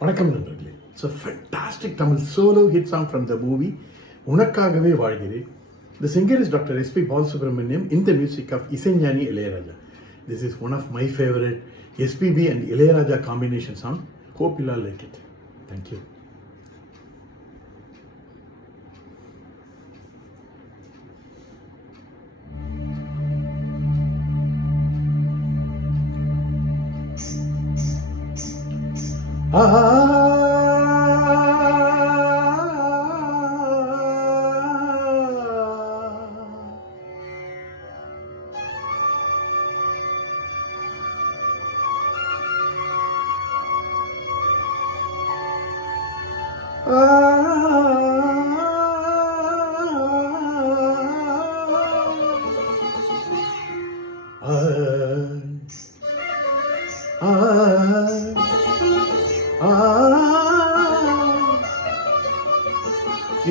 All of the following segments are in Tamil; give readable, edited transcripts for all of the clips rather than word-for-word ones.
வணக்கம் நண்பர்களே. It's a fantastic Tamil solo hit song from the movie உனக்காகவே வாழ்கிறேன். The singer is Dr. S.P. Balasubramaniam in the music of Isanjani Ilayaraja. This is one of my favorite SPB and Ilayaraja combination song. Hope you all like it. Thank you.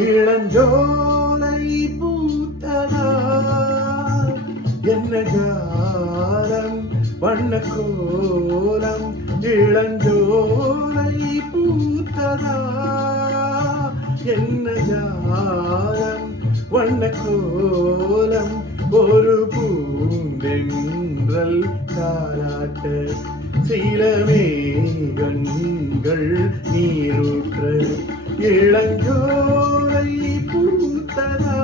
இளஞ்சோலை பூத்ததா என்ன ஜாலம் வண்ண கோலம். இளஞ்சோலை பூத்ததா என்ன ஜாலம் வண்ண கோலம். ஒரு பூந்தென்றல் தாராட்ட சில மேகங்கள் நீரூற்ற. இளஞ்சோலை பூத்ததா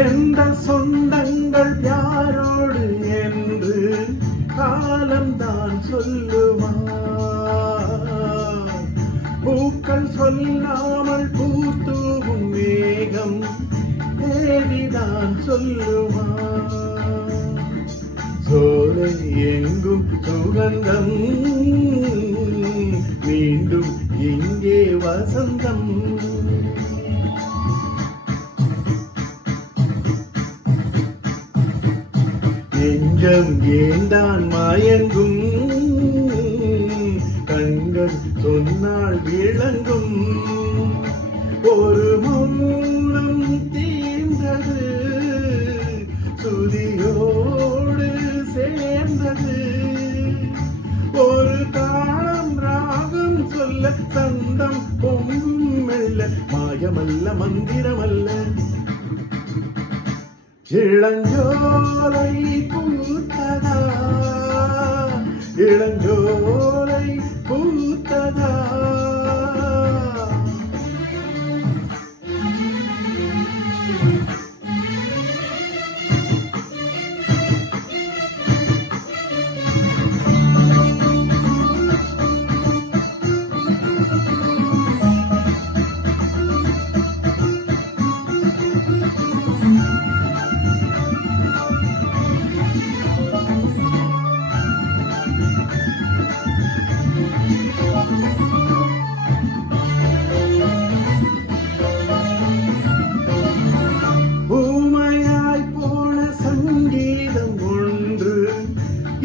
எந்த சொந்தங்கள் யாரோடு என்று காலம்தான் சொல்லுவார். பூக்கள் சொல்லாமல் பூத்தூவும் மேகம் தேவிதான் சொல்லுவார். சோலை எங்கும் சுகந்தம் மீண்டும் இங்கே வசந்தம். நெஞ்சம் ஏந்தான் மயங்கும் கண்கள் சொன்னால் விளங்கும். ஒரு மௌனம் தீர்ந்தது சுதியோடு சேர்ந்தது. ஒரு தாளம் ராகம் சொல்ல சந்தம் பொங்கும் மெல்ல. மாயமல்ல மந்திரமல்ல. இளஞ்சோலை பூத்ததா இளஞ்சோலை பூத்ததா.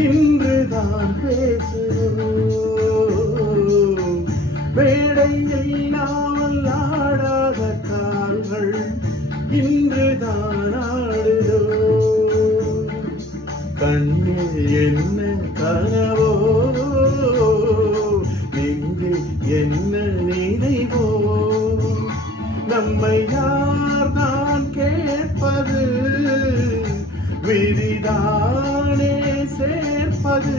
இன்றுதான் பேசுவோம். மேடை இல்லாமல் ஆடாத கால்கள் இன்றுதான் ஆடுதோ. கண்ணில் என்ன கனவோ நெஞ்சில் என்ன நினைவோ. நம்மை யார்தான் கேட்பது விதிதானே சேர்ப்பது.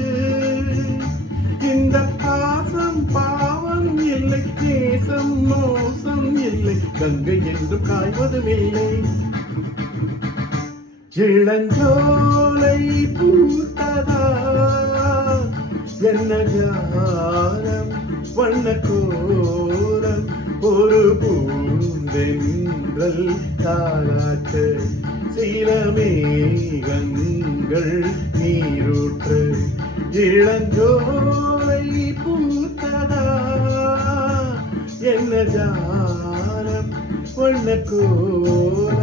இந்த பாசம் பாவம் இல்லை நேசம் மோசம் இல்லை. கங்கை என்று காய்வதும் இல்லை. இளஞ்சோலை பூத்ததா என்ன ஜாலம் வண்ண கோலம். ஒரு பூந்தென்றல் தாராட்ட சில மேகங்கள் நீரூற்று. இளஞ்சோலை பூத்ததா என்ன ஜாலம் வண்ண கோலங்கள்